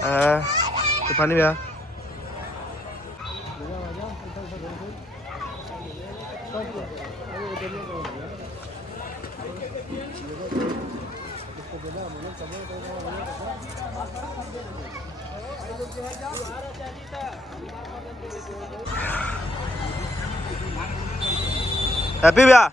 तो पानी भैया हैप्पी भैया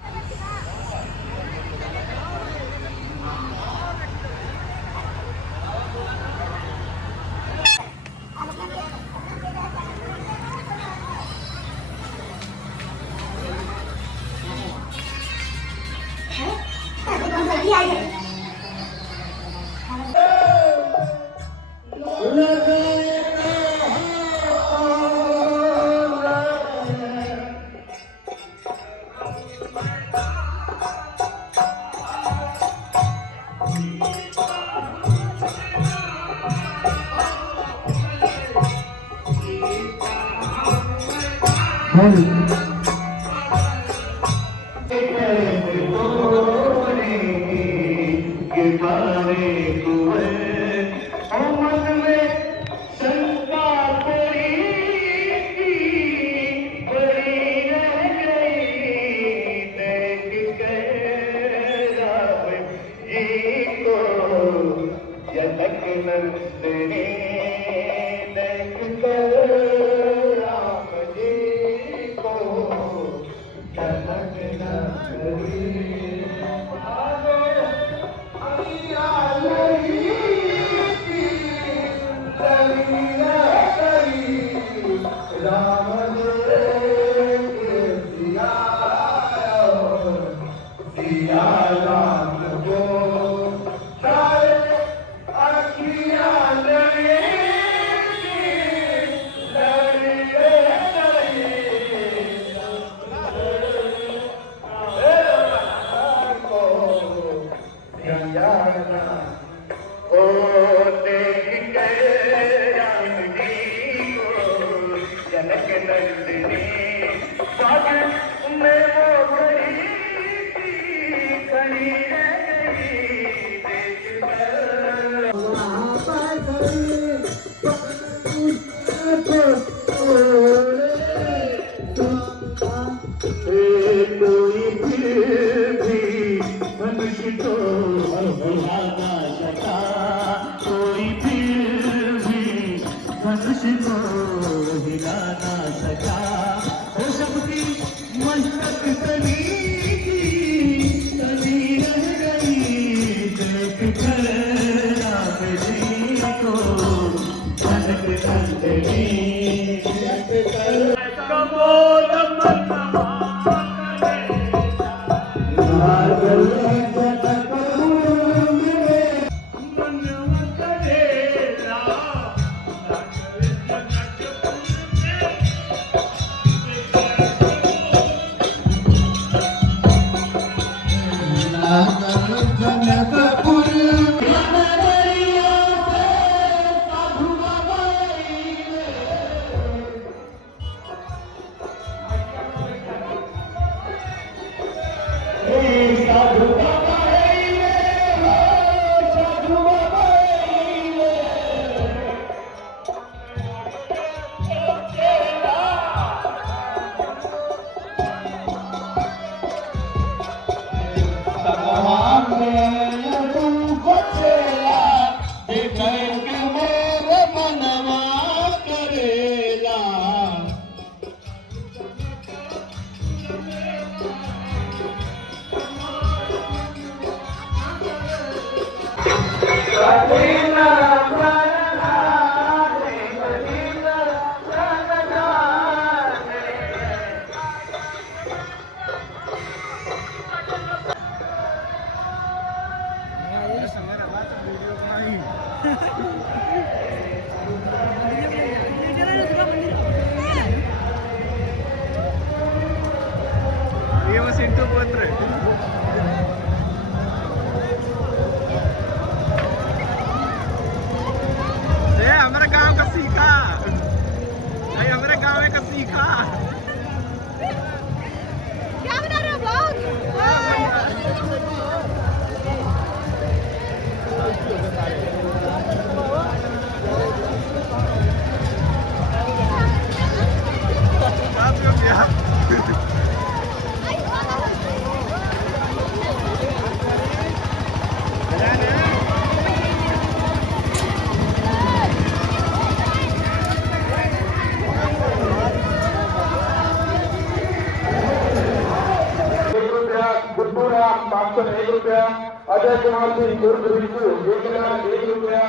जयकुमार सिंह उर्फ रिंकू 1,01 रुपया,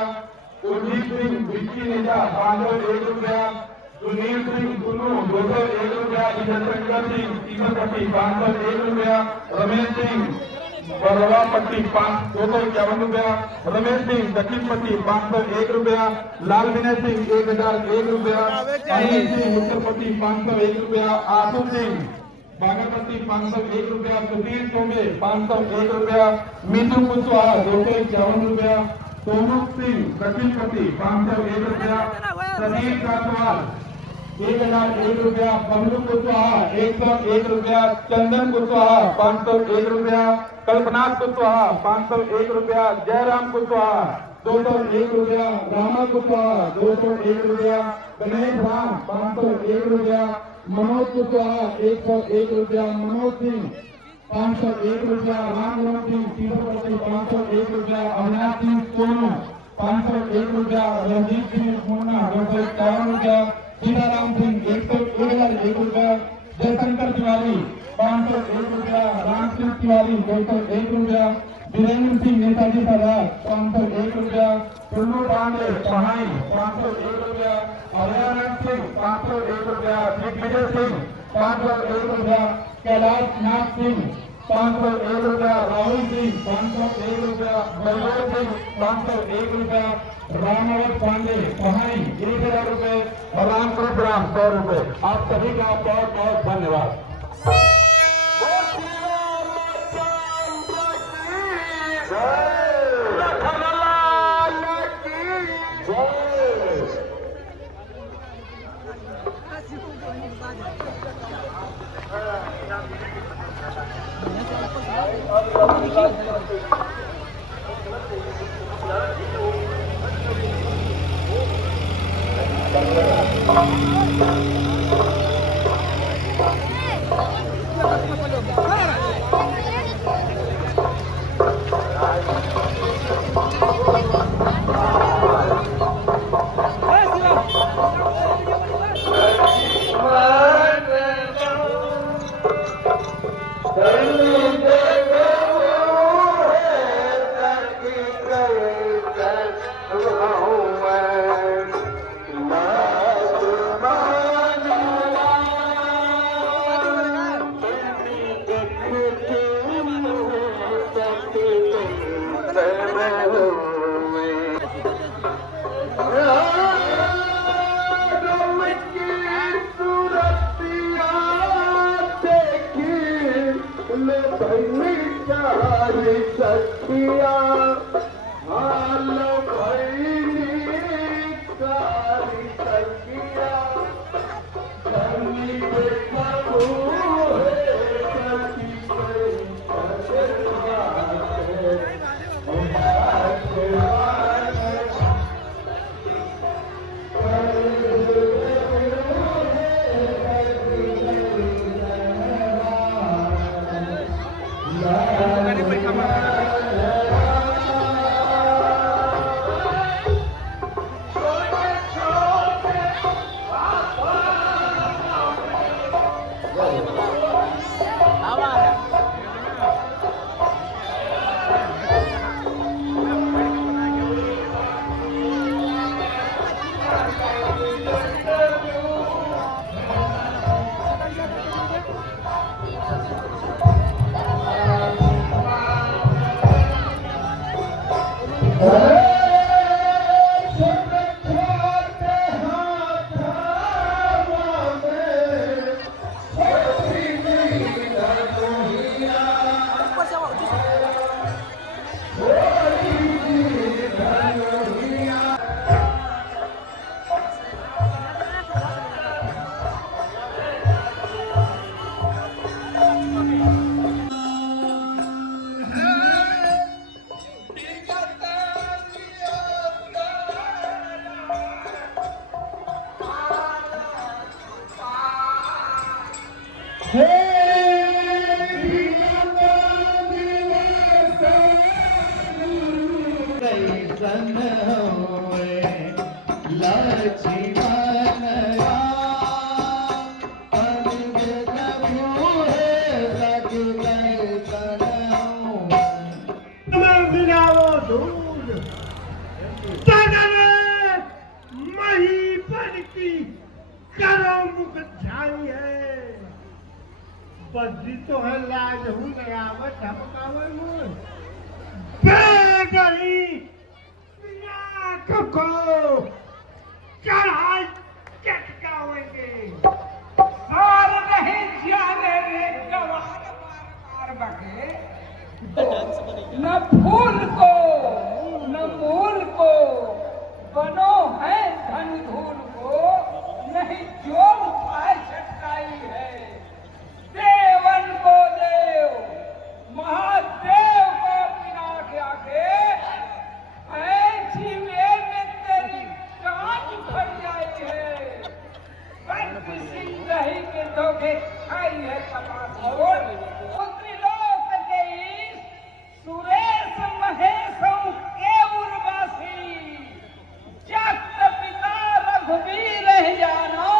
कुलजीत सिंह विक्की नेता 501 रुपया, सुनील सिंह सुनू 201 रुपया, शंकर सिंह तीसरपट्टी 501 रुपया, रमेश सिंह बरवा पट्टी 251 रुपया, रमेश सिंह दक्षिण पट्टी 501 रुपया, लाल विनय सिंह 1001 रुपया, अनिल सिंह उत्तर पट्टी 501 रुपया, आशु सिंह बागरपट्टी 501 रुपया, सुधीर चौबे 501 रुपया, मीनू कुशवाहा 251 रुपया, सोनू सिंह दक्षिण पट्टी 501 रुपया, समीर काटवाल 1,001 रुपया, बबलू कुशवाहा 101 रुपया, चंदन कुशवाहा 501 रुपया, कल्पनाथ कुशवाहा 501 रुपया, जयराम कुशवाहा 201 रुपया, रामा कुशवाहा 201 रुपया, गणेश राम 501 रुपया, मनोज कुशवाहा 101 रुपया, मनोज सिंह 501 रुपया, राम सिंह तीसरपट्टी 501 रुपया, अविनाश सिंह सोनू 501 रुपया, रंजीत सिंह मोना 251 रुपया, सीताराम सिंह 101 रुपया, जयशंकर तिवारी 501 रुपया, राम सिंह तिवारी 201 रुपया, वीरेंद्र सिंह नेताजी सरदार 501 रुपया, टुल्लू पांडे पहाई 501 रुपया, हरियाणा सिंह 501 रुपया, दिग्विजय सिंह 501 रुपया, कैलाश नाथ सिंह 501 रुपया, राहुल सिंह 501 रुपया, बलदेव सिंह 501 रुपया, रामावत पांडे पहाई 1,000 रुपए और रामकृष्ण राम 100 रुपए। आप सभी का बहुत बहुत धन्यवाद। दूर तनने मही पर की करो मुख झाई है बद्री तो है लाज हूँ नयावत धमकावन बेगरी नाक को चढ़ाई चटकावेंगे और नहीं जाने रे गवार मार बके न फूल को न मूल को बनो है धन धूल को नहीं जो उपाय छटकाई है देवन को देव महादेव को पिना के आगे ऐसी में तेरी कांच भर जाई है पर किसी नहीं के धोखे खाई है कपास और त्रिलोक के सुरेश महेशों के उर्वासी जगत पिता रघुवीर जानो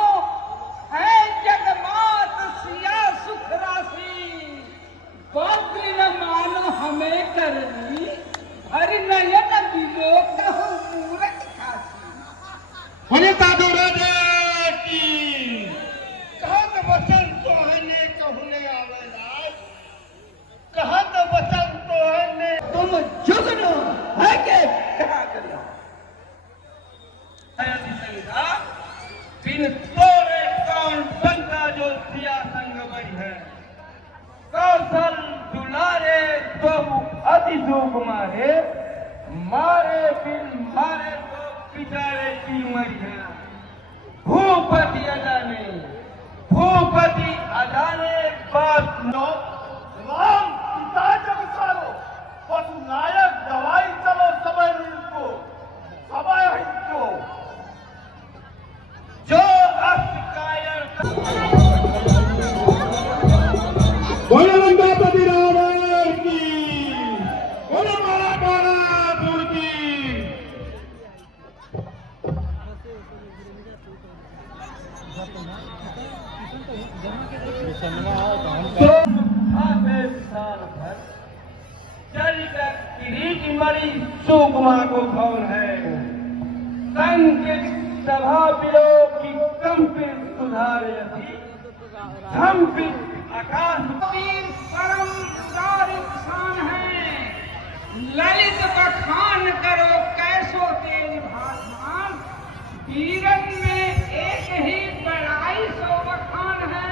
है जगमात सिया सुख राशि बद्री न मानो हमें करनी हरि नयन विलोक हो मूरत खासी हने दादो राजा की कहत वचन तोहने कहने आवेला कहत वचन तोहने तुम जुगनो है के कहा करिया बिन तोरे कौन बंदा जो सिया संग बई है कौशल दुलारे तो अति दुख मारे मारे बिन मारे तो पिटारे की मरी है भूपति अजाने बात नो राम पिता जग सारो पशु नायक दवाई चलो समय को समय को जो कायर बोले गंगापति रावण की बोले महारापुर की मरी सुकुमा को कौन है संकित सभा बिलो की कंपित सुधारे कंपित आकाश वीर परम उदार इंसान है ललित बखान करो कैसो तेज भाषमान वीरन में एक ही बड़ाई सो बखान है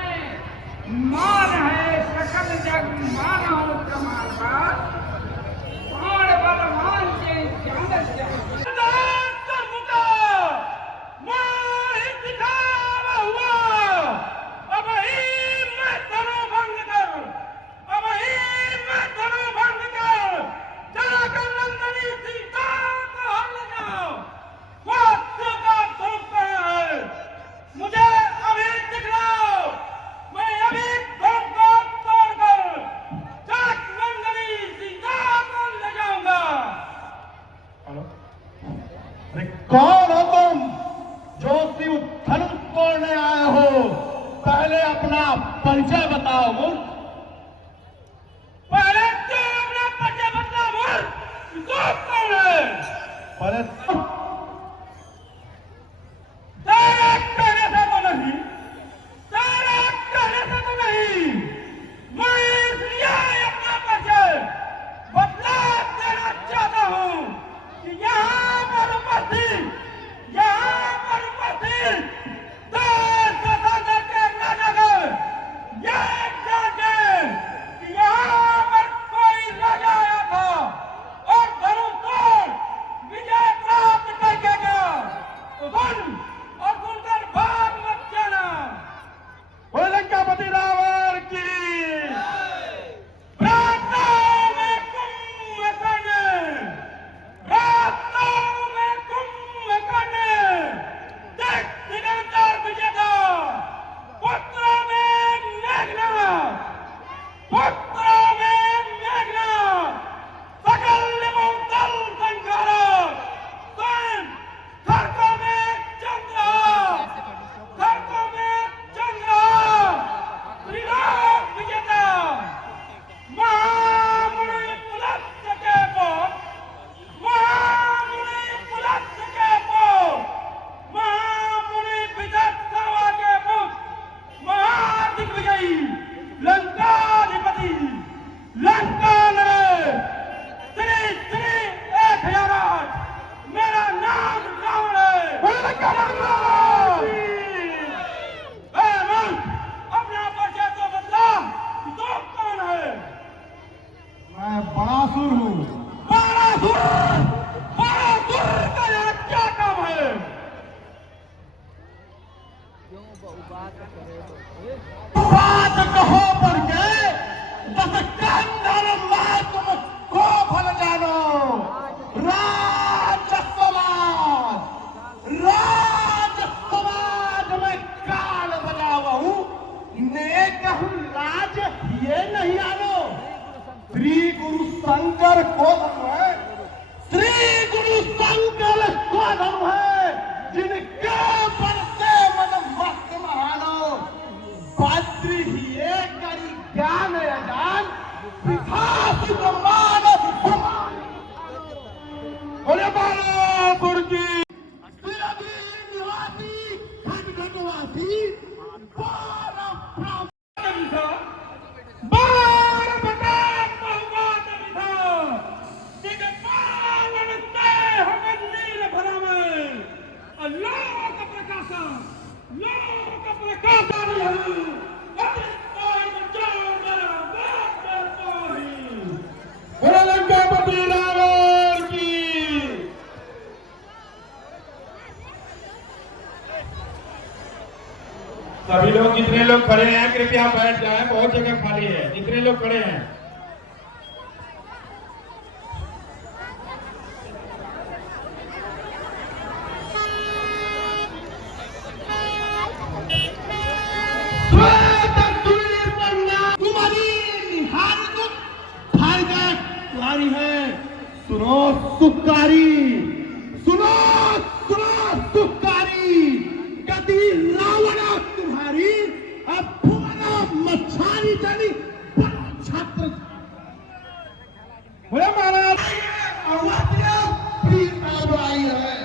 मान है सकल जग मानव कमाता प्राण बलवान के जानत जाए कौन हो तुम जो शिव धनुष तोड़ने आए हो पहले अपना परिचय बताओ मूर्ख पहले तो अपना परिचय बताओ मूर्ख कौन है पहले तेरा कहने से तो नहीं तेरा कहने से तो नहीं मैं इसलिए अपना परिचय बदला देना चाहता हूँ कि यहाँ पर उपस्थित देश स्वतंत्र के राजागर यह जाने कि यहाँ पर कोई राजा आया था और धनुष तोड़ विजय प्राप्त राज में काल बजावहू ने कहूँ राज ये नहीं आनो। श्री गुरु शंकर को धर्म है, श्री गुरु शंकर को धर्म है, जिनके बनते मन मस्त महानो पात्री हिये करी ज्ञान अजान विभास मानव समान। बोले बाला गुरुजी निवासी खटखटवासी सभी लोग जितने लोग खड़े हैं कृपया बैठ जाएं, बहुत जगह खाली है। जितने लोग खड़े हैं तुम्हारी निहार तुम्हारी है। सुनो सुकारी, सुनो सुनो सुकारी, गति रावणा तुम्हारी अब भुवना मच्छारी जानी छात्र। बोले महाराज अवतिया प्रीता आई है।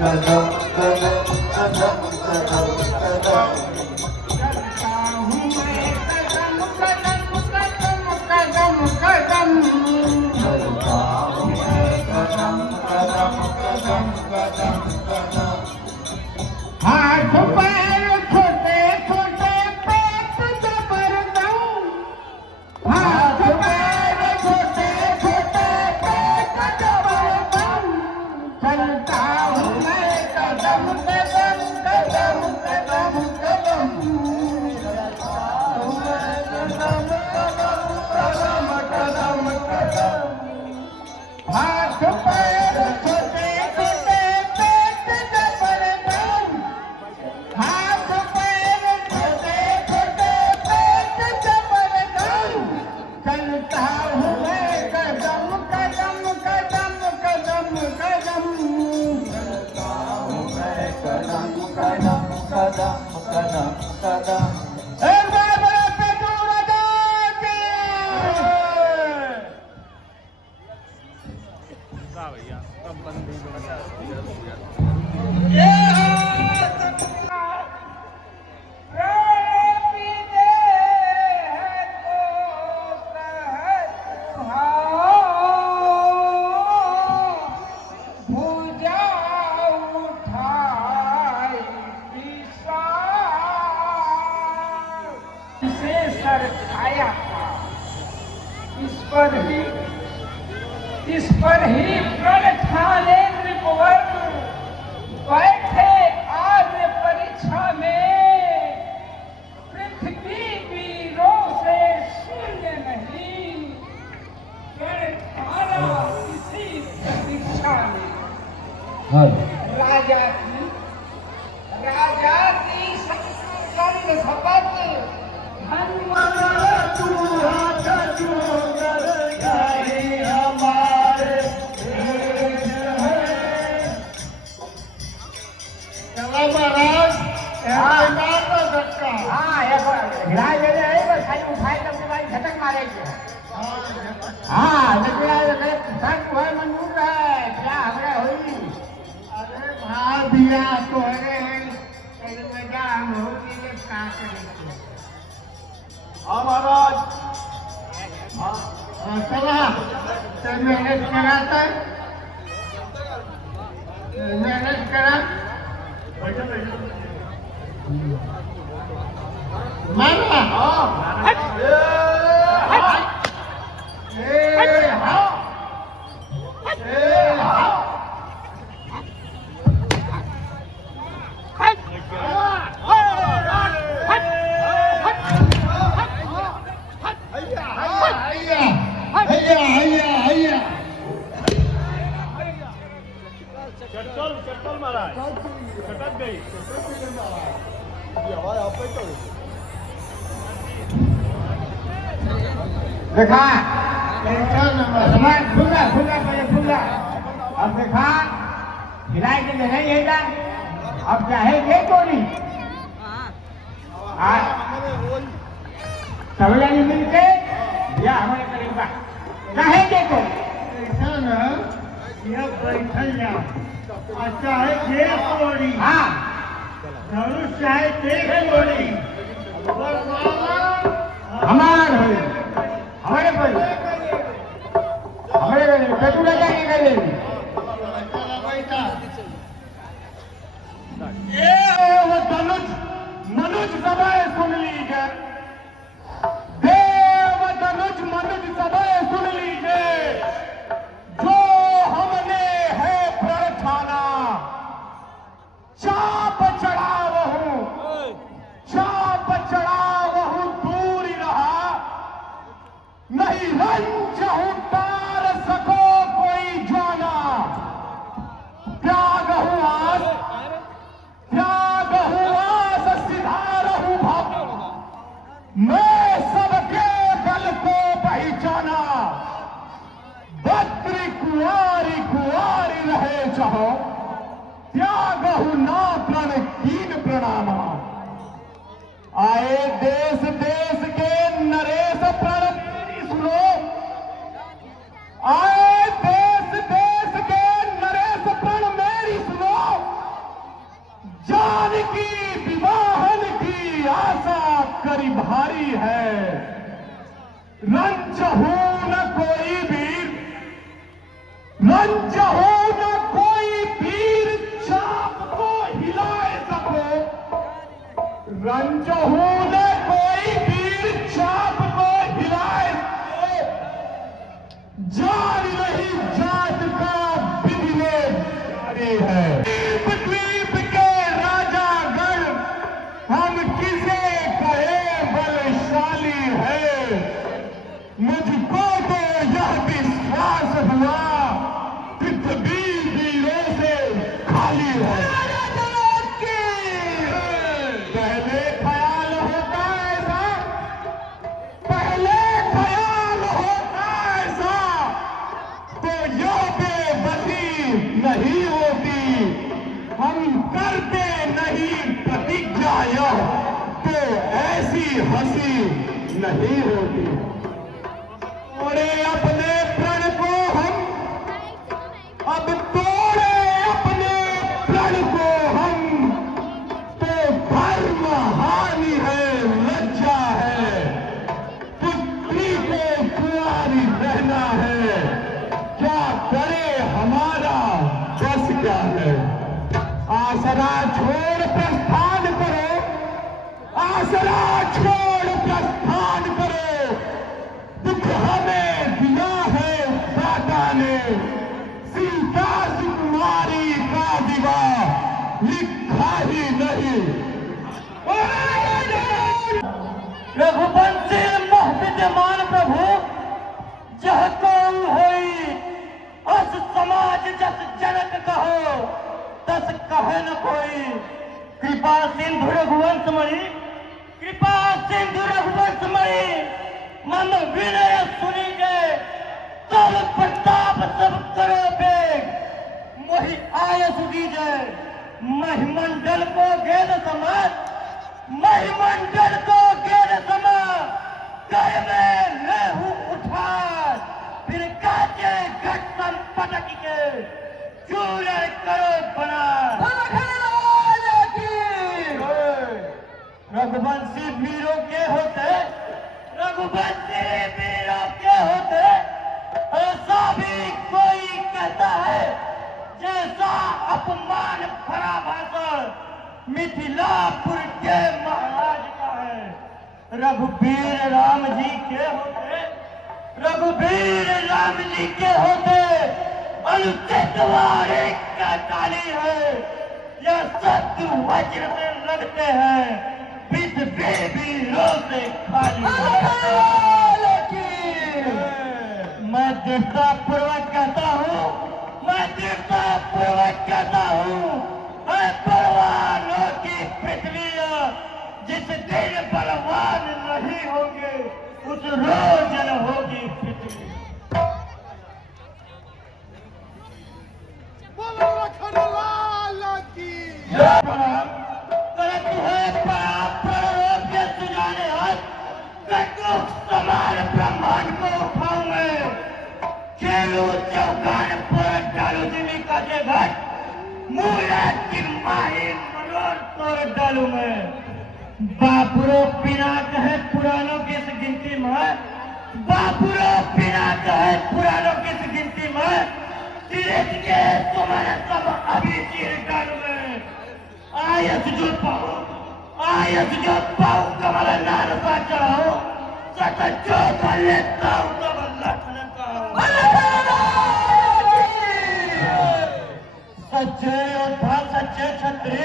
कदम कदम कदम कदम कदम चलता हूँ मैं कदम कदम कदम कदम कदम चलता हूँ मैं कदम कदम कदम कदम कदम हाथ पैर छोटे छोटे पेट जबरदम। हाथ पैर छोटे छोटे पेट जबरदम। चलता हूँ मैं कदम कदम कदम कदम कदम। चलता हूँ मैं कदम कदम कदम कदम कदम। हाथ पैर छोटे छोटे पेट जबरदम। हाथ पैर छोटे छोटे पेट जबरदम। चलता हूँ मैं कदम कदम कदम कदम कदम। चलता हूँ मैं कदम कदम कदम कदम कदम एक बार बड़ा पेटू राजा की। ये खाया था, इस पर ही प्रण ठाने नृपवर्ण बैठे आज परीक्षा में। पृथ्वी वीरों से शून्य नहीं, प्रण ठाना इसी प्रतीक्षा में। राजा की हाँ एक हिलाए दे रहे हैं बस खाली उठाए तब के बाद झटक मारेंगे हाँ लेकिन सर कोई मंजूर है क्या हमरे हुई अरे भाई बिया तो है एक मजा हम होगी ले का करेंगे हाँ महाराज चला तो मैनेज कराता है मैनेज करा मारा देखा खुला खुला खुला पहले खुला अब देखा हिलाए के नहीं है ना अब चाहे ये तो नहीं सब जानी मिल के या हमारे करेगा चाहे ये तो ऐसा ना यह बैठल जा अच्छा है देख लोड़ी हाँ जरूर चाहे देख लोड़ी हमार हो हमारे पर हमारे पेटू लगा के कर लेंगे ये वो मनुज सभाएं सुन लीजिए देव धनुष मनुज सभाएं सुन लीजिए जो हमने है प्रण ठाना चाप चढ़ा वहू दूर ही रहा नहीं रंज हूं तार सको कोई जाना त्याग हूं आस सिधारहूं भव मैं सबके बल को पहचाना भद्री कुआरी रहे चाहो त्याग हूं ना प्रण कीन प्रणामा आए देश देश के नरेश प्रण मेरी सुनो आए देश देश के नरेश प्रण मेरी सुनो जानकी विवाहन की आशा करी भारी है रंज हो न कोई वीर चाप को हिलाए सको रंज हो न कोई वीर चाप को हिलाए सको जान नहीं जात का बिजले जारी है द्वीप के राजा गण हम किसे कहे बलशाली है मुझको तो यह विश्वास हुआ पृथ्वी वीरों से खाली है पहले ख्याल होता ऐसा तो यह बेबसी नहीं होती हम करते नहीं प्रतिज्ञा यह तो ऐसी हंसी नहीं होती तोड़े अपने प्रण को हम अब तोड़े अपने प्रण को हम तो धर्म हानि है लज्जा है पुत्री को कुंवारी रहना है क्या करे हमारा बस क्या है आसरा छोड़ प्रस्थान करो आसरा छोड़ प्रस्थान करो दुख हमें दिया है दाता ने सीता सुकुमारी का विवाह लिखा ही नहीं रघुवंशी मोह विद्यमान प्रभु जह कौन होई अस समाज जस जनक कहो तस कहे न कोई कृपा सिंधु रघुवंश मणि कृपा सिंधु रघुवंश मणि मन विनय सुनी गए तब प्रताप सब करो बेग मोहि आय सुधी जय महिमंडल को गेल समाज महिमंडल को घेर समा कर में ले हूँ उठा फिर काचे घट संपटक के चूर करो बना रघुवंशी वीरों के होते रघुवंशी वीरों के होते ऐसा भी कोई कहता है जैसा अपमान भरा भाषण मिथिलापुर के महाराज का है। रघुवीर राम जी के होते रघुवीर राम जी के होते अनुचित वाणी का ताली है यह सत्य वज्र से लगते हैं पृथ्वी वीरों से खाली मैं देवता पूर्वक कहता हूँ मैं देवता पूर्वक कहता हूँ मैं बलवानों की पृथ्वी जिस दिन बलवान नहीं होंगे उस रोज न होगी पृथ्वी। समान ब्रह्मांड को उठाऊं मैं खेलू चौकान पर डालू जीविका के घट मूला तिम्माही मनोर तोड़ डालू मैं बापुरो बिना कहे पुरानों की इस गिनती में बापुरो बिना कहे पुरानों की इस गिनती में तीरथ के तुम्हारे सब अभी चीर डालू मैं आयत जो पाऊं कमल नार सा चढ़ाओ सच जो कर लेता हूं तब लखनता हूं सच्चे योद्धा सच्चे छत्री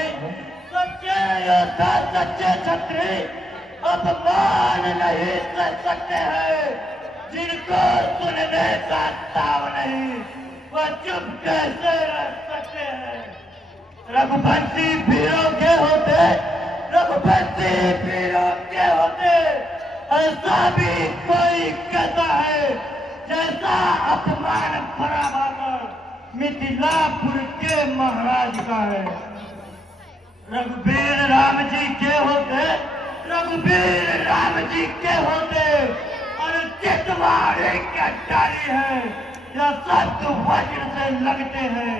सच्चे योद्धा सच्चे छत्री अपमान नहीं कर सकते हैं जिनको सुनने का ताव नहीं वह चुप कैसे रह सकते हैं। रघुवंशी वीरों के होते रघुवंशी वीरों के होते ऐसा भी कोई कहता है जैसा अपमान भरा भाषण मिथिलापुर के महाराज का है। रघुवीर राम जी के होते रघुवीर राम जी के होते अनुचित वाणी क्या डाली है या सत्य वज्र से लगते हैं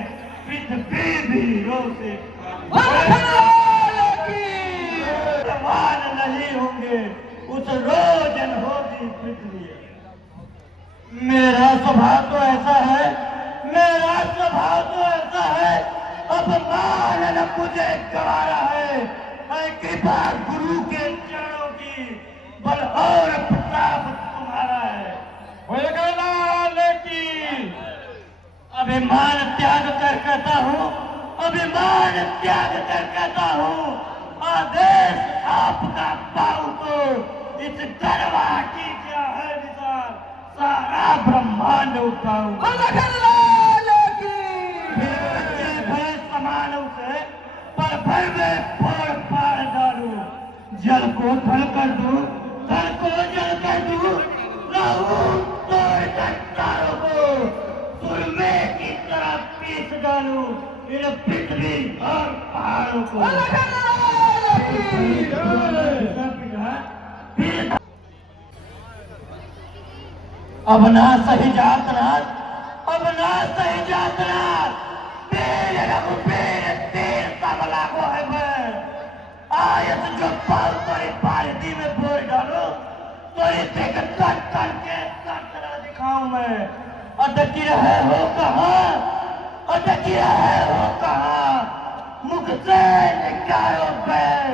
पृथ्वी वीरों से समान नहीं होंगे उस रोजन होगी पृथ्वी। मेरा स्वभाव तो ऐसा है मेरा स्वभाव तो ऐसा है अपमान न मुझे गवारा है मैं कृपा गुरु के चरणों की बल और प्रताप तुम्हारा है। अभिमान त्याग कर कहता हूँ अभिमान त्याग कर कहता हूँ आदेश आपका पाऊं तो इस दरवाटी क्या है विचार सारा ब्रह्मांड उठाऊं फिर समान उसे पर भर में फोड़ फाड़ डालू जल को थल कर दूं थल को जल कर दूं लहू तोड़ कर तारों को सुरमे की तरह पीस डालू इन पृथ्वी और पहाड़ों को अब ना सही जातनाथ अब ना सही जातनाथ तेरे रघुवीर तेर सबला को है मैं आयत जो पाल तोरी पारदी में बोल डालो तो इसे कट करके कटना दिखाऊं मैं अटकी रहे हो कहाँ अटकी रहे हो कहाँ मुख से निकालो पैर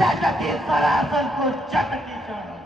चटकी सरासन को चटकी चढ़ो।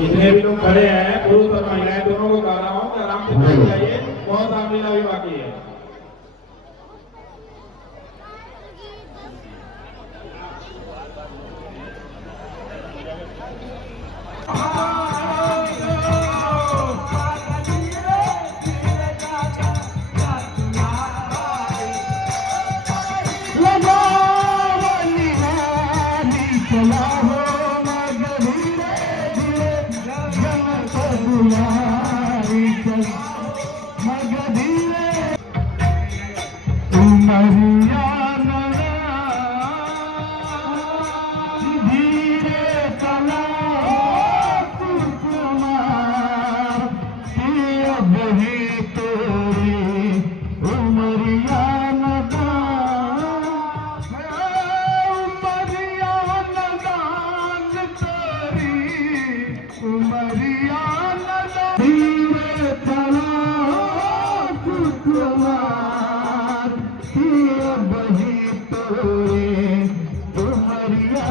जितने भी लोग खड़े हैं पुरुष और महिलाएं दोनों को कह रहा हूँ कि आराम से बैठ जाइए बहुत रामलीला भी बाकी है। उमरिया धीरे चला कुमार बही तोरी उमरिया उमरिया नदान तोरी उमरिया धीरे चला कुमार बही तोरी उमरिया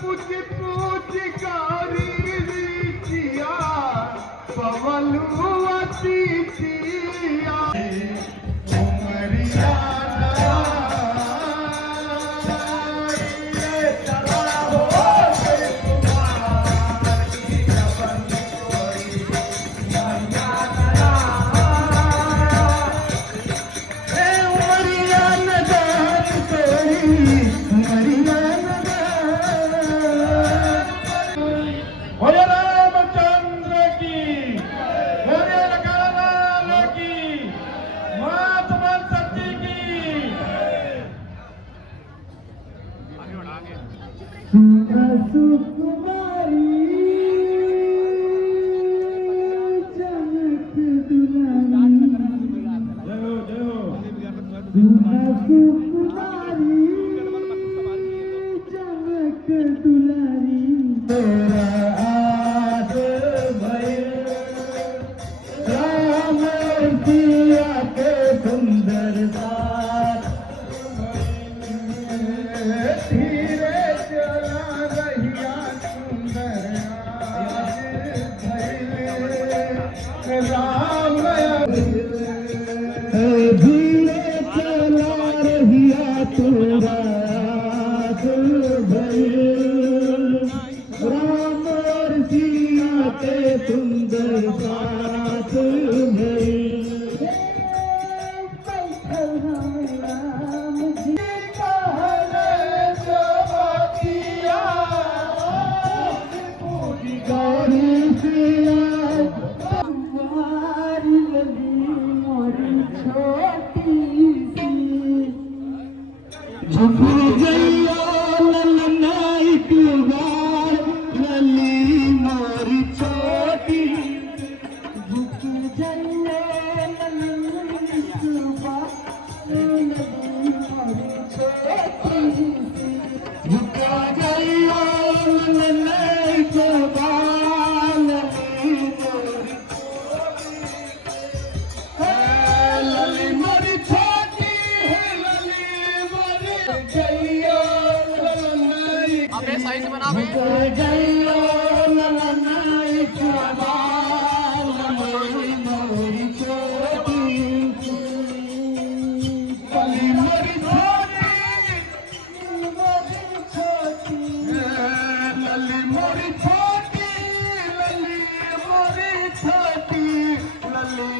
पूछ पूछ कारी रिचिया पवलुअती चिया उमरिया बोले रामचंद्र की, बोले लखनलाल की, महात्मा सती की। सुकुमारी चमक दुलारी, सुकुमारी चमक दुलारी तेरा आस भइल राम सिया के सुंदर साथ धीरे चला रहिया सुंदर आस भइल राम धीरे चला रहिया तोरा आस भइल राम और सिया के सुंदर साथ में झुक गया ललनाई कुमार लली मोरी छोटी झुक गया ललनाई कुमार लली मोरी छोटी झुक गया ललनाई कुमार लली मोरी छोटी लली मोरी जइयो ललनाई अपने साइज बना बे जइयो ललनाई कुमार लली मोरी छोटी लली मोरी छोटी लली मोरी छोटी लली मोरी छोटी लली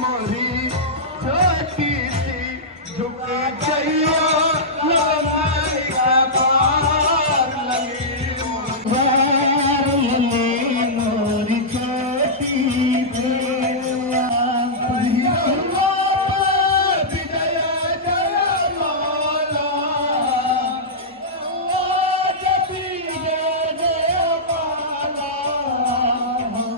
मोरी छोटी सी झुक जइयो ललनाई कुमार लली मोरी छोटी विजया जय माला जपी जय माला हम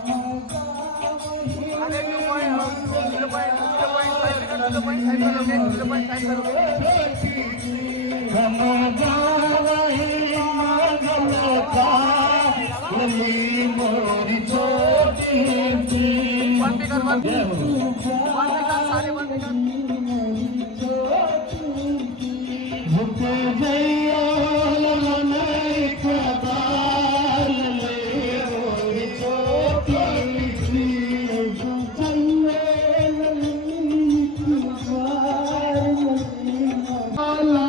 लली मोरी छोटी झुक जइयो ललनाई कुमार लली मोरी छोटी झुक जइयो ललनाई कुमार लली माला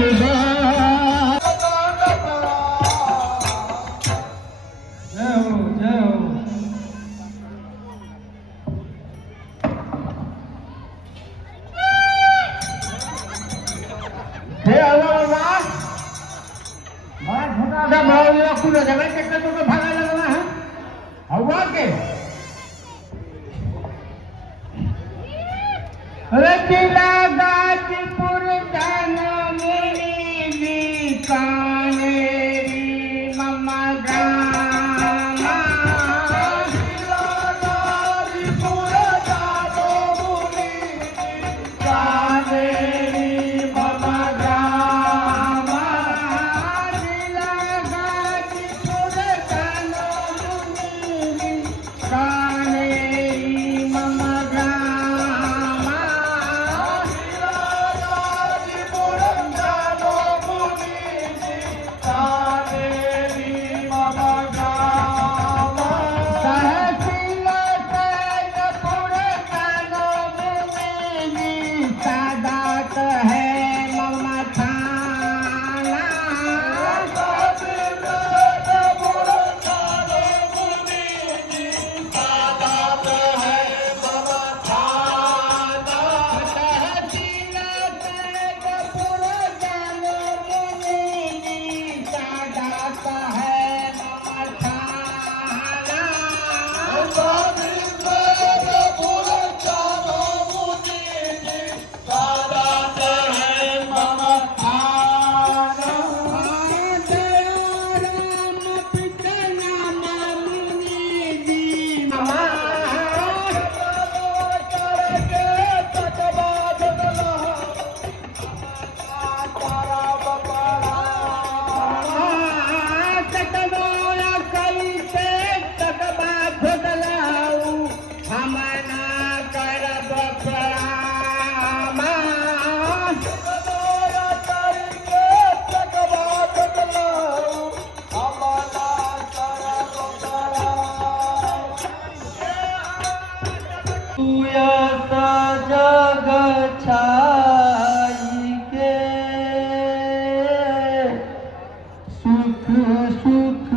एक बार जय हो जय हो। हे अल्लाह बाबा बड़ा छोटा सा बड़ा हुआ खुला जगह चक्कर तो भागा लगना है हुआ के रचिला गाजीपुर जनमेरी कानेरी मम्मा गामा गाजीपुर जनमेरी कानेरी मम्मा गामा जिला गाजीपुर जनमेरी कानेरी मम्मा गामा सहसीला सैदपुर जनमेरी सादात है मम्मा थाना सहसीला सैदपुर जनमेरी सादात है मम्मा थाना सुयता जग छाई के सुख सुख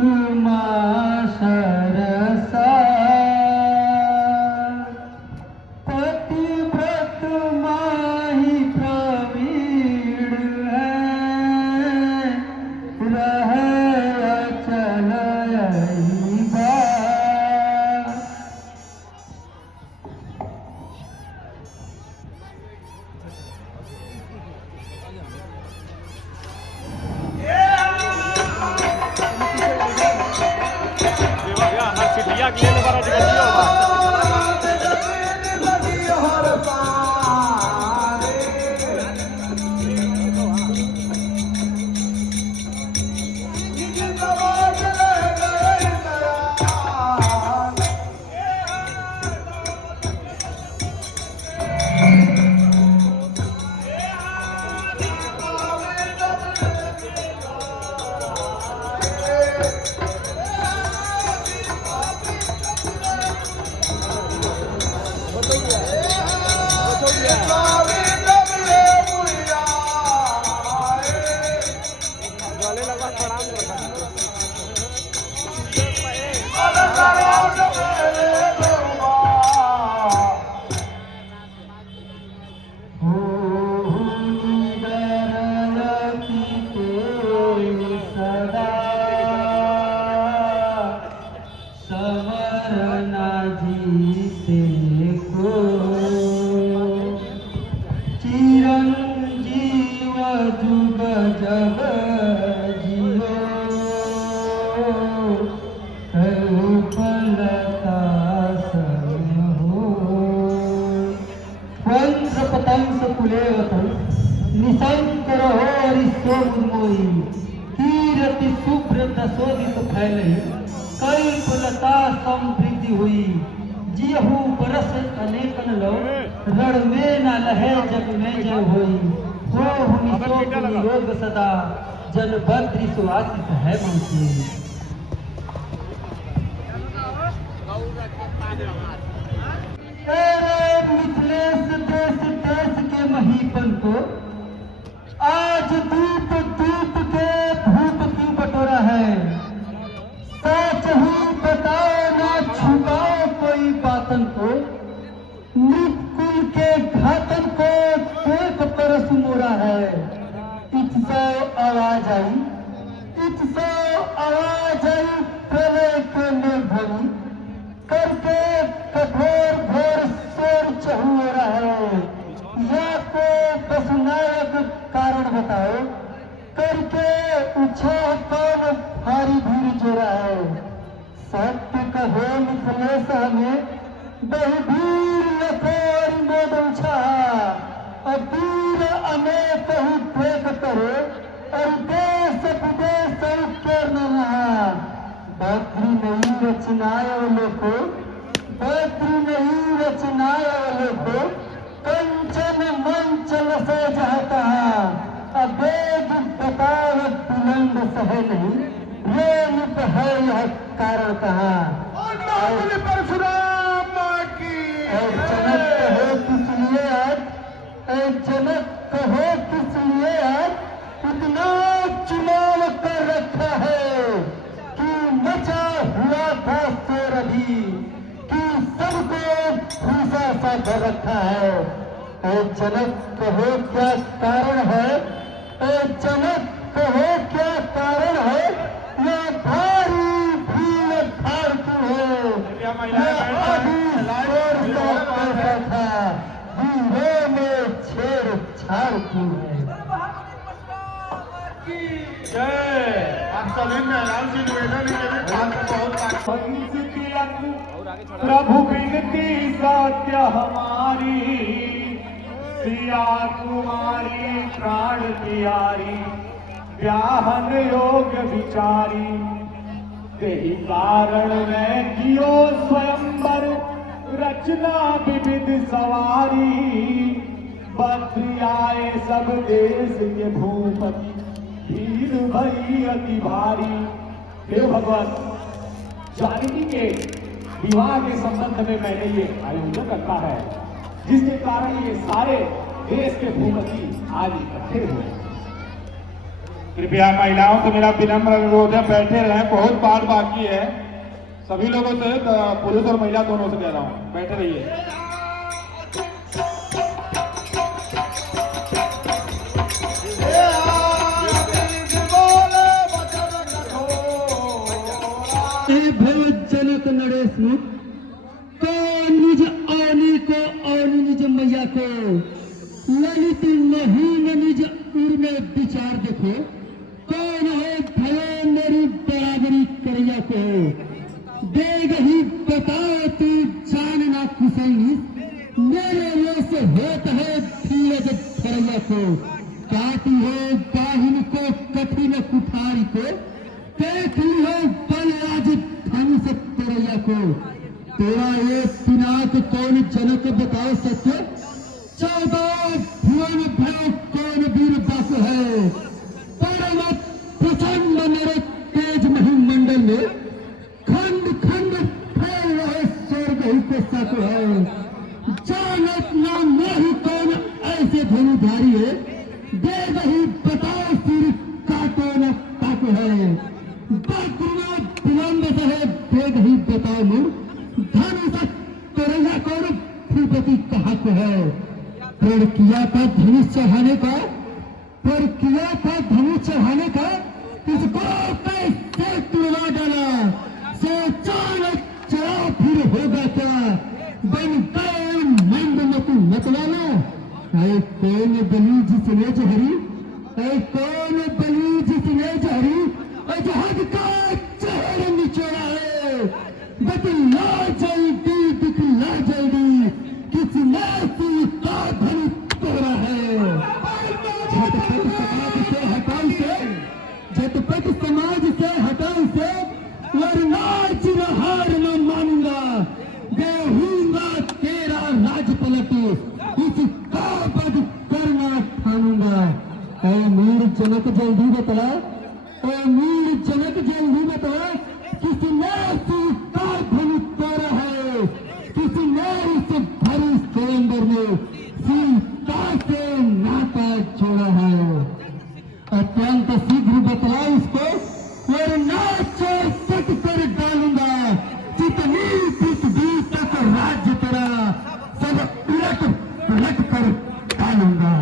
सरसा पतिव्रत माही प्रवीण है रह चल बा चिरंजीव जुग जग जियो कल्पलता समय हो वंश पतंस कुलेवतन निशंक रहो अरिष्टो मुन्मोई कीरति शुभ्र प्रशोधित फैले कल्पलता समृद्धि हुई जियहू बरस अनेकन लो रण में न लहे जग में जय होई हो निशोक निरोग सदा जन बद्री सुआसित है मंत्री मिथिलेश देश देश के महीपन को आज दूर पशु मोरा है। इतसो आवाज आई, इतसो आवाज आई, प्रलय के में भरी करके कठोर घोर शोर चहु हो रहा है। या को पशुनायक कारण बताओ, करके उछाह कौन भारी भीड़ जोड़ा है। सत्य कहो मिथिलेश हमें बहु भीड़ लपोर मोद उछाहा, अबीर अनेक ही फेंक करे और देश विदेश केर न रहा। बद्री नहीं रचनाय वाले को, बद्री नहीं रचनाय वाले को, कंचन मंचल से जाता अबेग बताव बुलंद सहे नहीं, रेल है यह कारण कहा। परशुराम की जनक कहो किस लिए आज, जनक कहो किस लिए आज इतना चुनाव कर रखा है कि मचा हुआ था शोर अभी, कि सबको भूसा सा कर रखा है। जनक कहो क्या कारण है, जनक कहो क्या कारण है, यह भारी भीड़ भाड़ क्यों है। यह अभी शोर का पैसा था, वीरों में छेड़छाड़ क्यों है। प्रभु बिनती सत्य हमारी, सिया कुमारी प्राण प्यारी, व्याहन योग विचारी, यही कारण मैं कियो स्वयंवर, रचना विविध सवारी। बद्री आए सब देश के भूपति, भीड़ भई अति भारी। हे भगवान, जानकी के विवाह के संबंध में मैंने ये आयोजन रखा है, जिसके कारण ये सारे देश के भूपति आज इकट्ठे हुए। कृपया महिलाओं से मेरा विनम्र अनुरोध है, बैठे रहें, बहुत बात बाकी है। सभी लोगों से, पुरुष और महिला दोनों से कह रहा हूँ, बैठे रहिए। जनक नरेश मुख को निज आनी को और निज मैया को, ललित महीन निज उर में विचार देखो, कौन है भयो मेरी बराबरी करिया को। देग ही बताओ तू जानना कुसैनी, मेरे रोस होत है धीरज धरैया को। काटी हो बाहिन को कठिन कुठारी को, देख लो बलराज धनुष तरैया को। तेरा ये पिनाक कौन जनक बताओ सत्य, 14 भुवन भय कौन वीर बस है। परम प्रचंड मेरे तेज महिमंडल में, खंड खंड फैल रहे स्वर्ग ही के सक है। जानत ना मोहि कौन ऐसे धनुधारी है, देव ही बताओ सिर काटो न काटो है। बद्रीनाथ विलंब सहे वेद ही बताओ मुर, धनुष तरैया कौन भूपति कहा को है। प्रण किया था धनुष चढ़ाने का, प्रण किया था धनुष चढ़ाने का, इसको कैसे तुड़वा डाला। से चाणक चढ़ा फिर होगा क्या, बन गए मंद मत मतवाला। ऐ कौन बली जिसने जहरी, ऐ कौन बली जिसने जहरी, जहाज का चेहरा निचोड़ा है। बतला जल्दी दिखला जल्दी, किसने सीता धन तोड़ा है। झटपट समाज से हटाओ से, झटपट समाज से हटाओ से, वरना चिरहार न मानूंगा। देहूंगा तेरा राज पलटू, इसका बद करना ठानूंगा। ऐ मीर जनक जल्दी बतला, ऐ मीर जनक जल्दी बतला, किसने सीता धन तोड़ा है। किसने इस भरी स्वयंवर में सीता से नाता जोड़ा है। अत्यंत शीघ्र बतला इसको, वरना चौपट कर डालूंगा। जितनी पृथ्वी तक राज्य तेरा सब उलट पलट कर डालूंगा।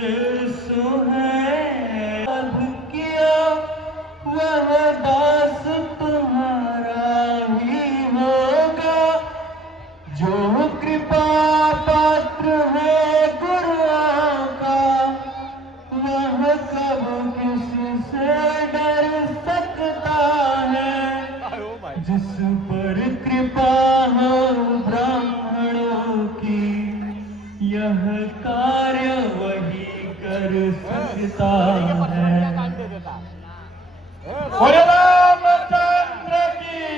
सो है अब किया वह दास तुम्हारा ही होगा, जो कृपा पात्र है गुरुओं का, वह कब किससे डर सकता है, जिस पर कृपा हो ब्राह्मणों की, यह कार्य वही कर सकता है। बोलो रामचंद्र की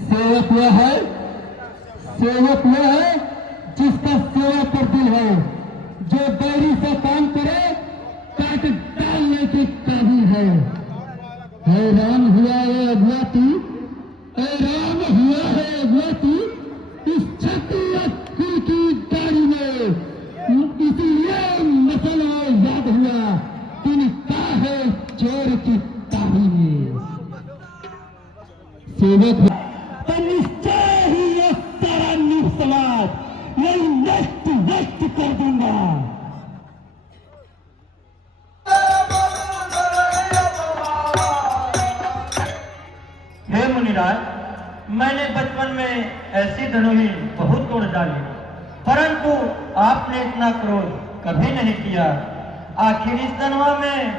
सेवक वह है, सेवक वह है जिसका सेवा पर दिल है, जो बैरी से काम करे काट डालने के काबिल है। हैरान हुआ है अभ्याती, हैरान हुआ है अभ्याती इस क्षत्रिय कुल की गाड़ी में, इसीलिए मसला याद हुआ तिनका है चोर की ताही में। सेवक तो निश्चय ही ये सारा निस्वार्थ यही नष्ट कर दूंगा। हे मुनिराज, मैंने बचपन में ऐसी धनुही बहुत तोड़ डाली, परंतु आपने इतना क्रोध कभी नहीं किया। आखिर इस धनुआ में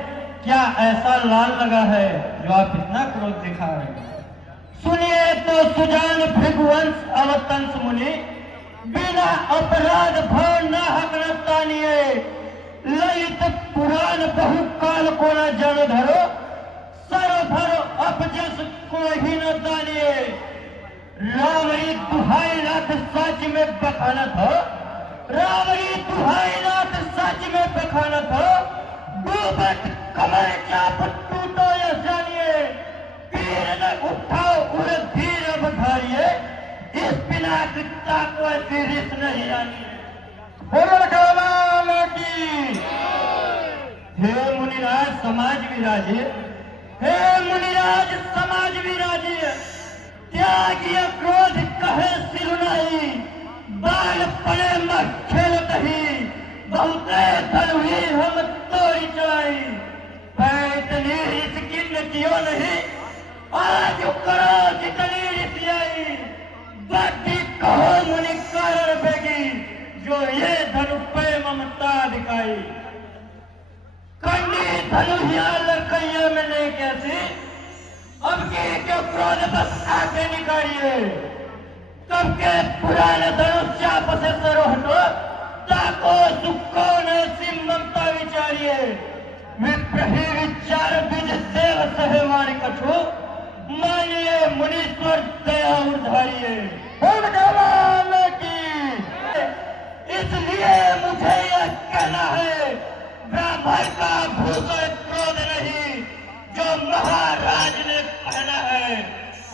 क्या ऐसा लाल लगा है जो आप इतना क्रोध दिखा रहे हैं? सुनिए तो सुजान भृगुवंश अवतंस मुनि, बिना अपराध भाव न हक न तानिए, ललित पुराण बहुकाल को न जन धरो, सर्वधर अपजस को ही न दानिए। रावरी दुहाई नाथ सच में बखानत हो, रावरी दुहाई नाथ सच में बखानत हो, डूबत कमर चाप टूटो या जानिए, पीर न उठाओ उड़ धीर बधारिए, इस बिना किता को रिस नहीं आनिए। बोलो कालाल की हे मुनिराज समाज विराजे, हे मुनिराज समाज विराजे, त्यागी क्रोध कहे सिर नहीं, बाल पड़े मत खेलत ही, बहुते धनुही हम तोड़ी चलाई, पैतनी इस किन्न क्यों नहीं, आज करो जितनी रिसियाई, बाकी कहो मुनि कारण बेगी, जो ये धनु पे ममता दिखाई। कंडी धनुहिया लड़कैया में नहीं कैसी, अब के क्यों क्रोध बस आके निकालिए, कब के पुराने धनुष चाप से सरो हटो, ताको सुखो ने सिम ममता विचारिए, विप्रही विचार बिज देव सहवान कछो, मानिए मुनीश्वर दया उधारिए। बोलो कालाल की इसलिए मुझे यह कहना है, ब्राह्मण का भूषण क्रोध नहीं, जो महाराज ने पहना है,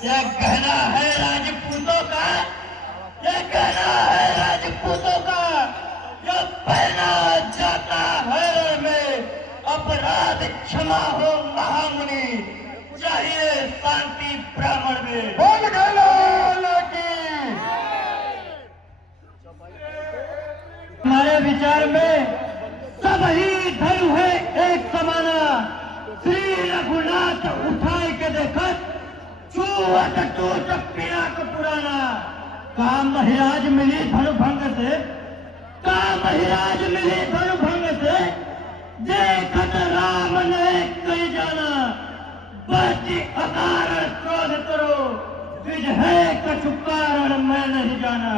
यह गहना है राजपूतों का, यह गहना है राजपूतों का, जो पहना जाता है रण में, अपराध क्षमा हो महामुनि, चाहिए शांति ब्राह्मण में। बोलो कालाल की हमारे विचार में सब ही धर्म है एक समाना, श्री रघुनाथ उठाए के देखत चूहत टूट पिनाक पुराना। काम महाराज मिली धनु भंग से, काम महाराज मिली धनु भंग से, देखत राम ने कही जाना, बची अकारण क्रोध करो, तुझ है कछु कारण मैं नहीं जाना।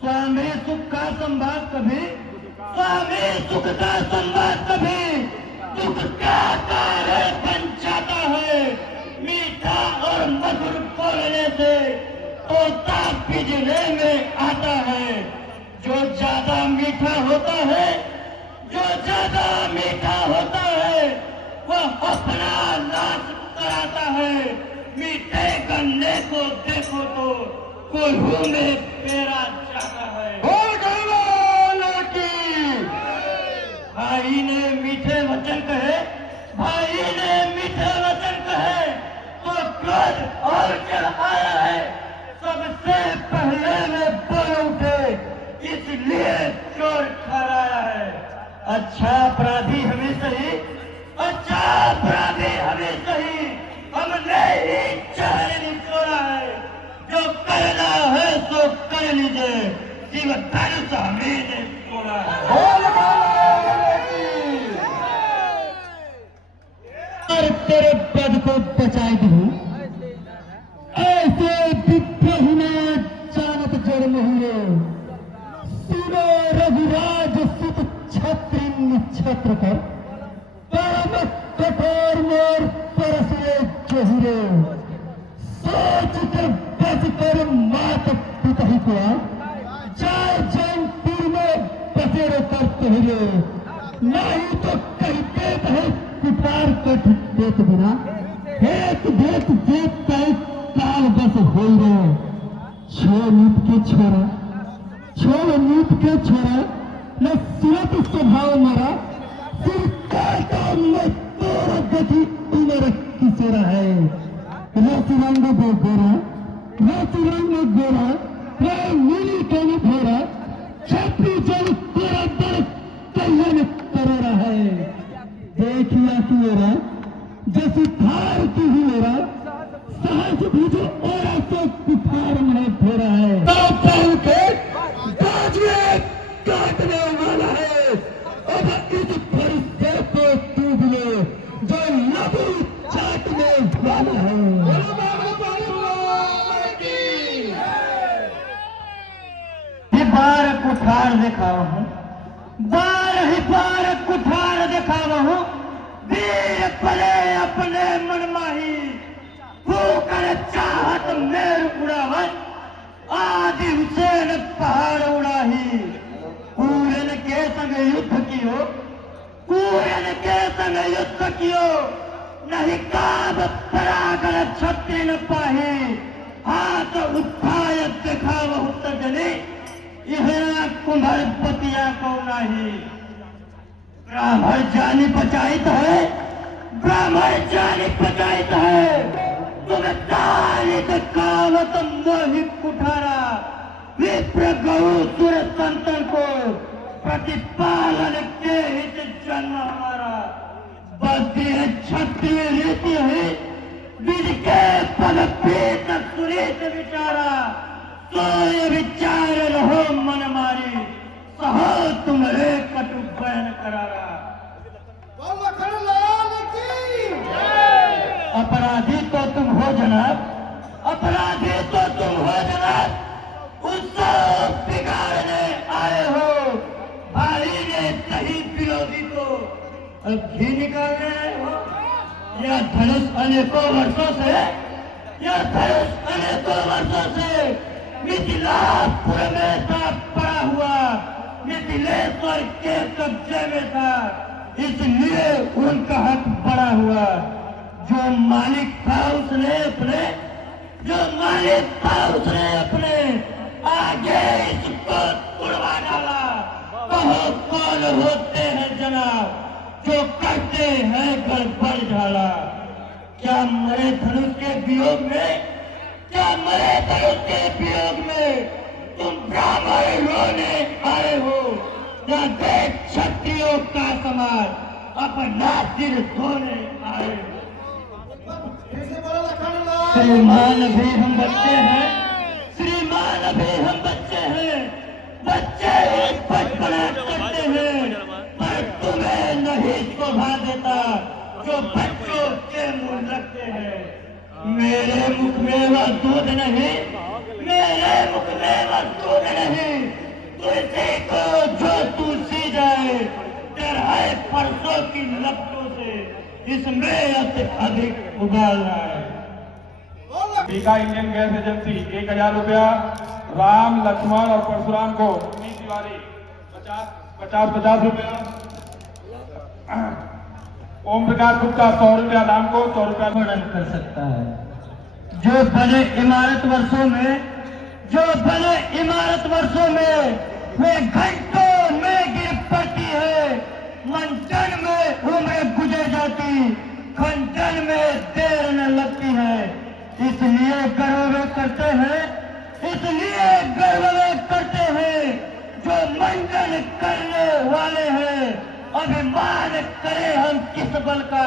स्वामी सुख का संवाद कभी, स्वामी सुख का संवाद कभी, दुख का कार्य बन जाता है, मीठा और मधुर बोलने से तोता पिजने में आता है, जो ज्यादा मीठा होता है, जो ज्यादा मीठा होता है, वह अपना नाश कराता है, मीठे गन्ने को देखो तो कोल्हू में पेरा जाता है। बोलो कालाल की अच्छा अपराधी हमें सही, अच्छा अपराधी हमें सही, हमने ही चैन छोड़ा है। जो करना है सो कर लीजिए, शिव धनुष हमने छोड़ा है। और तेरे पद को बचाई दूं, ऐसे विद्रोहिना जानत जड़ मोहरे, सुनो रघुराज सुत छत्र नक्षत्र कर, परम कठोर मोर परसरे जोहरे, सोच कर बस कर मात पिता को, जय जयपुर में बसेरे कर तोहरे, नहीं तो कहते है कुटार कठ देत बिना, देत देत देत कई काल बस हो रे, छो नीत के छोरा, छो नीत के छोरा, न सुरत स्वभाव मरा, सिर काटा मैं तोरा गति उमर किसोरा है, रस रंग दो गोरा, रस रंग गोरा, रे मिली कनी भोरा, छपी जल तेरा दर कल्याण करोरा है। देखिया तू मेरा, जैसी धार तू ही मेरा, सहज भी जो और तो कुठार में फेरा है, तो पहन के बाजुए काटने वाला है। अब इस फरिश्ते को तू ले, जो लबू चाटने वाला है। बार कुठार दिखावा हूँ, बार ही बार कुठार दिखावा हूँ, वीर पले अपने मन माही, भूकर चाहत मेर उड़ावन, आदि हुसैन पहाड़ उड़ाही। कूरन के संग युद्ध कियो, कूरन के संग युद्ध कियो, नहीं काब परागर छत्री न पाही, हाथ उठाय दिखावहु तजनी, यह कुम्भर पतिया को नहीं। ब्राह्मण जानी पचाइत है, ब्राह्मण जानी पचाइत है, तुम तालित कावत मोहि कुठारा, विप्र गौ सुर संतन को प्रतिपालन के हित जन्म हमारा। बस्ती है क्षत्रिय रीति है, विध के पद पीत सुरीत विचारा, सोय विचार रहो मन मारी, सहो तुम एक कटु बहन करारा। अपराधी तो तुम हो जनाब, अपराधी तो तुम हो जनाब, उसको बिगाड़ने आए हो। भाई ने कहीं विरोधी को अब घी निकालने आए हो, यह धनुष अनेकों वर्षों से, यह धनुष अनेकों वर्षों से मिथिलापुर में था पड़ा हुआ, मिथिलेश्वर के कब्जे में था, इसलिए उनका हक बड़ा हुआ। जो मालिक था उसने अपने, जो मालिक था उसने अपने आगे इसको तुड़वा डाला। कहो कौन होते हैं जनाब जो करते हैं गड़बड़ झाला। क्या मरे धनुष के वियोग में, क्या मरे धनुष के वियोग में तुम ब्राह्मण रोने आए हो, या देख क्षत्रियों का समाज अपना सिर धोने आए हो। श्रीमान भी हम बच्चे हैं, श्रीमान भी हम बच्चे हैं, बच्चे बचपना करते हैं, पर तुम्हें नहीं शोभा देता जो बच्चों के मुंह रखते हैं। मेरे मुख में वह दूध नहीं, मेरे मुख में वह दूध नहीं, तुलसी को जो तुलसी जाए चढ़ाए परसों की लपटों से, इसमें अधिक उबाल रहा है। टीका इंडियन गैस एजेंसी 1000 रुपया, राम लक्ष्मण और परशुराम को 19 तिवारी 50 रुपया, ओम प्रकाश गुप्ता 100 रुपया, राम को 100 रुपया वर्णन कर सकता है। जो बने इमारत वर्षों में, जो बने इमारत वर्षों में वे घंटों में गिर पड़ती है, मंचन में उम्र गुजर जाती, खंडन में देर न लगती है। इसलिए गर्व करते हैं, इसलिए गर्व करते हैं जो मंजन करने वाले हैं, अभिमान करे हम किस बल का,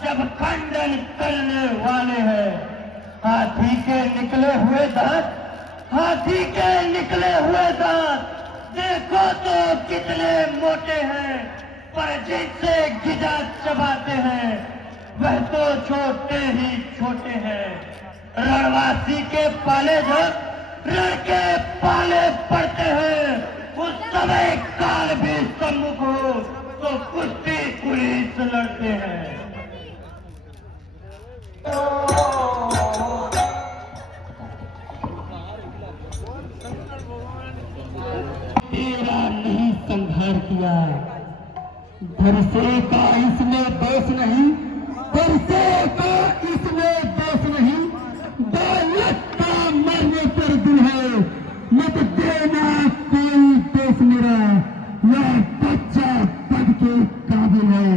जब खंडन करने वाले हैं। हाथी के निकले हुए दांत, हाथी के निकले हुए दांत देखो तो कितने मोटे हैं, पर जिनसे गिजा चबाते हैं वह तो छोटे ही छोटे हैं। रणवासी के पाले जब रण के पाले पड़ते हैं, उस समय काल भी सम्मुख हो तो कुश्ती पुलिस लड़ते हैं। तेरा नहीं संहार किया, धरसे का इसमें दोष नहीं, धरसे का इसमें दोष नहीं, दौलत का मरने पर दिल है, मत देना कोई दोष मेरा, यह बच्चा पद के काबिल है।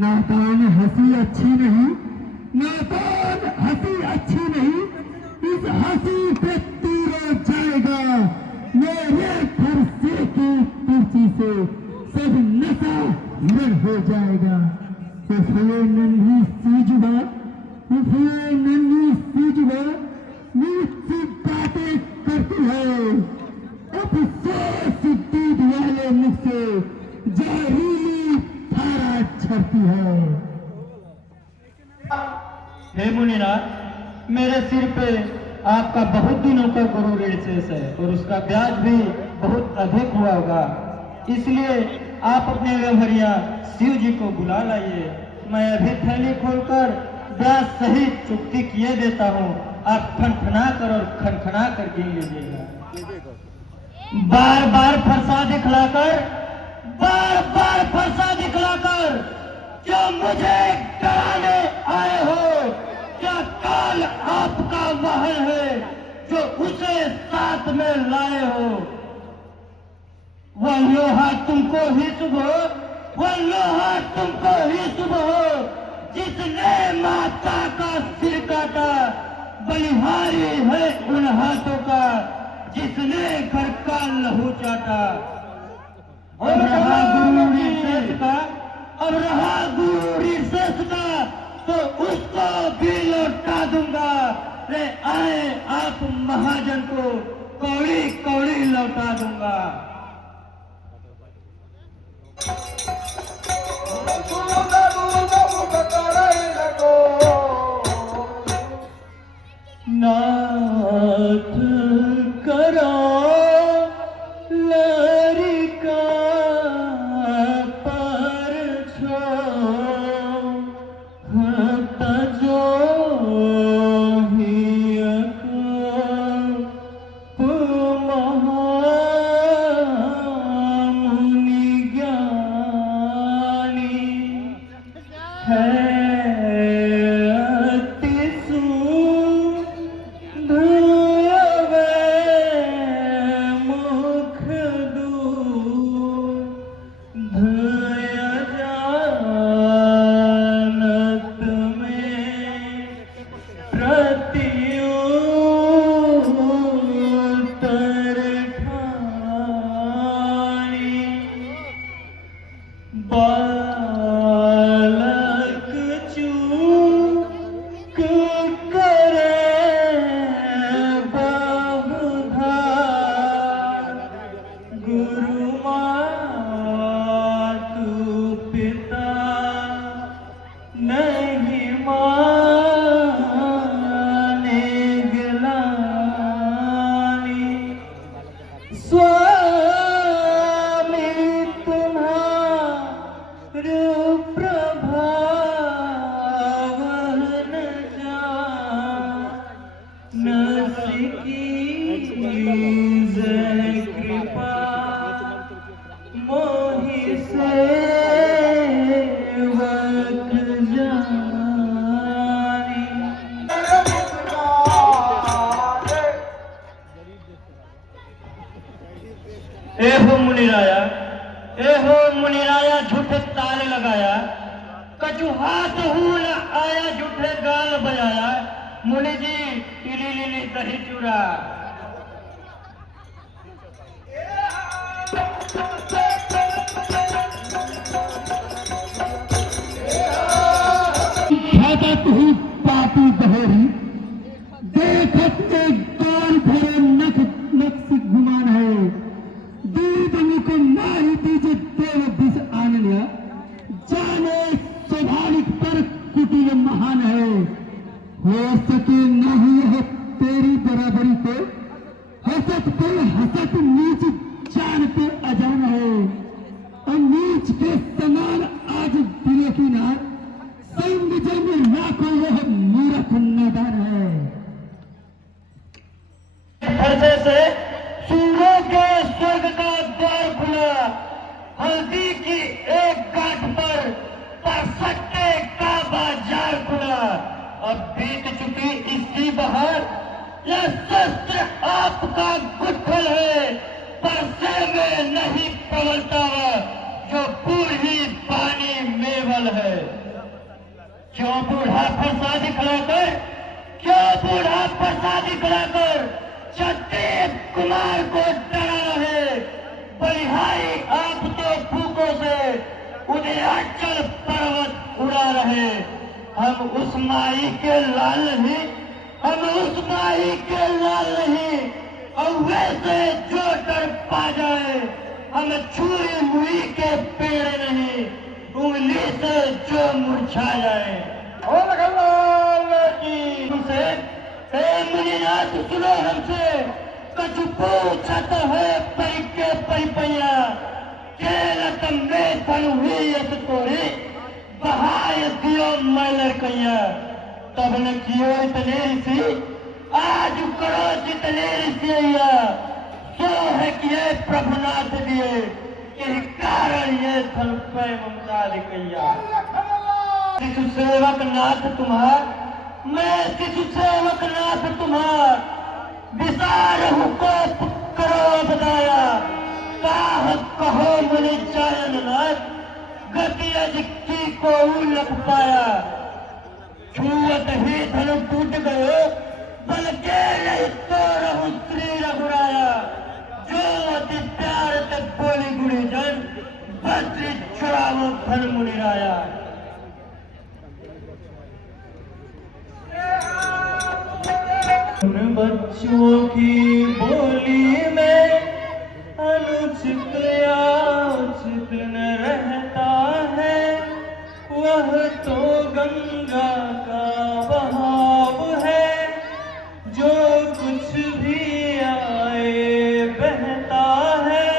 नादान हंसी अच्छी नहीं, नादान हंसी अच्छी नहीं, इस हंसी पे तीर जाएगा मेरे फरसे की कुर्सी से, सब नशा मर हो जाएगा। उफे नन्ही सी जुबा, उफे नन्ही सी जुबा मुझसे बातें करती है, अफसोस दूध वाले मुख से जहरीली धारा झरती है। हे मुनिनाथ, मेरे सिर पे आपका बहुत दिनों का गुरु ऋण शेष है और उसका ब्याज भी बहुत अधिक हुआ होगा, इसलिए आप अपने व्यवहारिया शिव जी को बुला लाइए। मैं अभी थैली खोलकर ब्याज सहित चुक्ति किए देता हूँ, आप ठनठना कर और खनखना कर गिन लीजिएगा। बार बार फरसा दिखलाकर, बार बार फरसा दिखलाकर जो मुझे डराने आए हो, क्या काल आपका वाहन है जो उसे साथ में लाए हो? वह लोहा तुमको ही शुभ हो, वह लोहा तुमको ही शुभ हो जिसने माता का सिर काटा, बलिहारी है उन हाथों का जिसने घर का लहू चाटा। अब रहा गुरु ऋषेश का, अब रहा गुरु ऋषेश का, तो उसको भी लौटा दूंगा। रे आए आप महाजन को कौड़ी कौड़ी लौटा दूंगा। नाथ करो लरिका पर छो, तजो एहो मुनिराया झूठे ताले लगाया, कछु हाथ हूँ न आया झूठे गाल बजाया। मुनि जी इली लिली दही चूरा। सके नहीं है तेरी बराबरी को, हसत पे हसत नीच जान पे अजान है, और नीच के समान आज दिलों की नार, संग जन लाखों वह मूर्ख नादान है। फरसे से सूरों के स्वर्ग का द्वार खुला, हल्दी की एक गांठ पर परसट्टे का बाजार खुला। अब बीत चुकी इसी बहार, यह शस्त्र आपका गुत्थल है, परसे में नहीं प्रबलता जो बूढ़ी पानी मेवल है। क्यों बूढ़ा फरसा दिखलाकर, क्यों बूढ़ा फरसा दिखलाकर छत्तीस कुमार को डरा रहे, बलिहारी आप तो फूकों से उदयाचल पर्वत उड़ा रहे। हम उस माई के लाल नहीं, हम उस माई के लाल नहीं, और वैसे जो डर पा जाए, हम छुरी मुई के पेड़ नहीं, उंगली से जो मुरझा जाए। और हमसे मुनिनाथ सुनो हमसे, कछु पूछत है परी के परिपैया, केलत में तन हुई तोरी, बहाय दियो मैं लड़कैया। तब न कियो इतने ऋषि, आज करो जितने ऋषिया, सो है किए प्रभुनाथ दिए, यही कारण ये थल पे ममता दिकैया। शिशु सेवक नाथ तुम्हार, मैं शिशु सेवक नाथ तुम्हार, विसार हुको करो बताया, काह कहो मुनि चारण नाथ, गति अज की को लख पाया। छुअत ही धनु टूट गयो, बल के नहीं तो रहु श्री रघुराया। जो अति प्यार तक बोली गुड़ी जन, बद्री छुड़ावो धन मुनिराया। उन बच्चों की बोली में अनुचित या उचित न रहता है, वह तो गंगा का बहाव है, जो कुछ भी आए बहता है।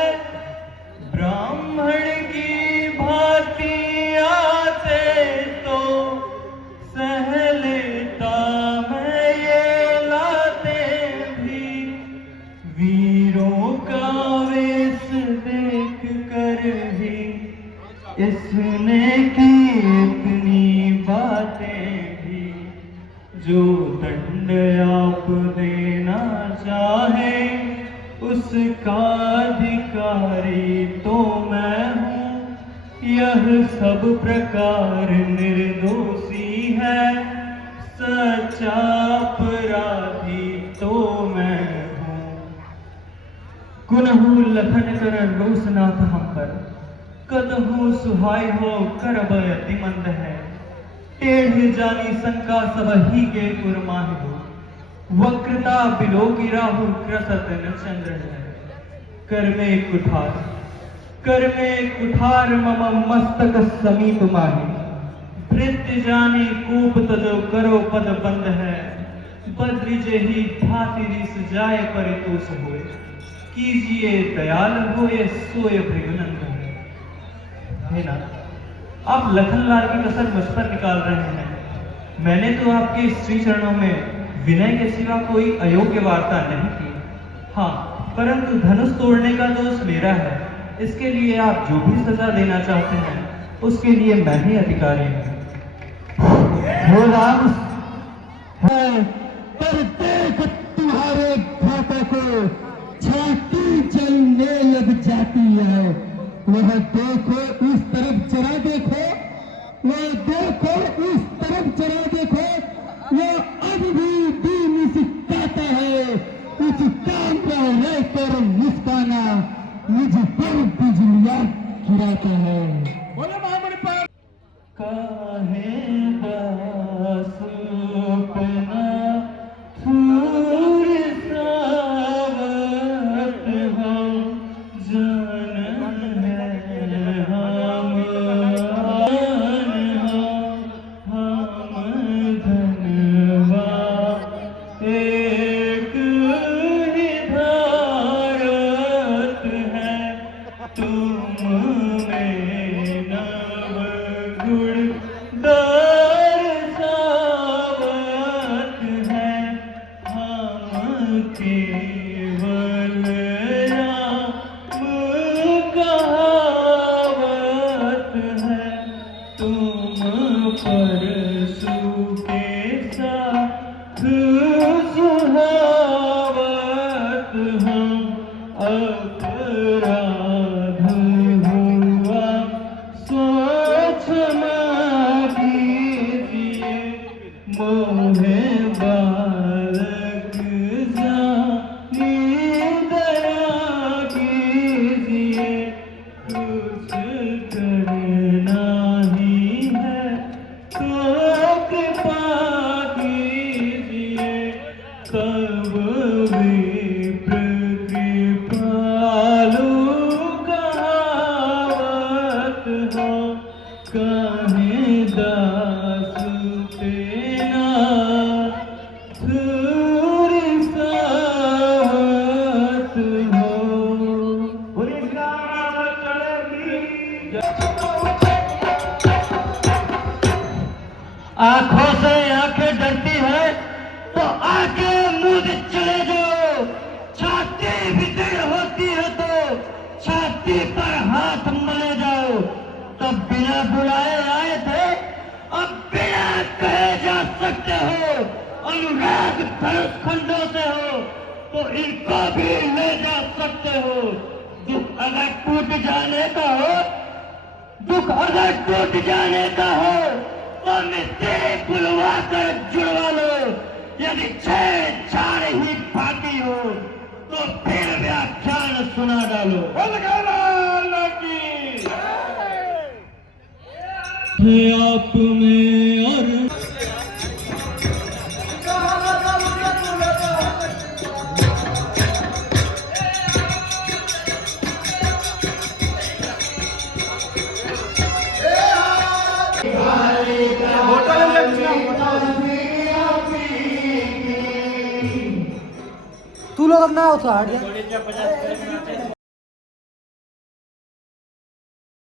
ब्राह्मण की भांति आते तो सह लेता मैं ये लाते भी, वीरों का वेश देख कर भी इसने की इतनी बातें भी। जो दंड आप देना चाहे उसका अधिकारी तो मैं हूँ, यह सब प्रकार निर्दोषी है, सच्चा अपराधी तो मैं हूँ। कुनहु लखन कर रोसनाथ हम पर, कदहु सुहाय हो करब अति मंद है। टेढ़ जानी शंका सब ही गे कुरमाहि हो, वक्रता बिलो की राहु ग्रसत न चंद्र है। कर में कुठार मम मस्तक समीप माही, भृत्य जानी कूप तजो करो पद बंद है। बद्री जेही भाति रिस जाय परितोष होए, कीजिए दयाल होए सोए भृगुनंद है। ना आप लखनलाल की कसर मुझ पर निकाल रहे हैं। मैंने तो आपके श्री चरणों में विनय के सिवा कोई अयोग्य वार्ता नहीं की। हाँ, परंतु धनुष तोड़ने का दोष मेरा है। इसके लिए आप जो भी सजा देना चाहते हैं उसके लिए मैं ही अधिकारी हूँ। राम है, पर देख तुम्हारे घाटों को छाती जलने लग जाती है। वह देखो इस तरफ जरा देखो, वह देखो इस तरफ जरा देखो, वह अब भी दीन सिखाता है। उस काम पर रहकर मुस्काना मुझ पर बिजलियां गिराता है। बोले महामणि पर काहे दास अपना सूर सावत हम जानन है, हम धनवान आंखों से आंखें डरती है तो आगे मुंह चले जाओ। छाती भी दृढ़ होती है तो छाती पर हाथ मले जाओ। तब बिना बुलाए आए थे, अब बिना कहे जा सकते हो। अनुराग धनुष खंडों से हो तो इनको भी ले जा सकते हो। दुख अगर टूट जाने का हो, दुख अगर टूट जाने का हो तो मिस्त्री बुलवा कर जुड़वा लो। यदि छेड़छाड़ ही बाकी हो तो फिर व्याख्यान सुना डालो। आप में और तू लोग ना होता हट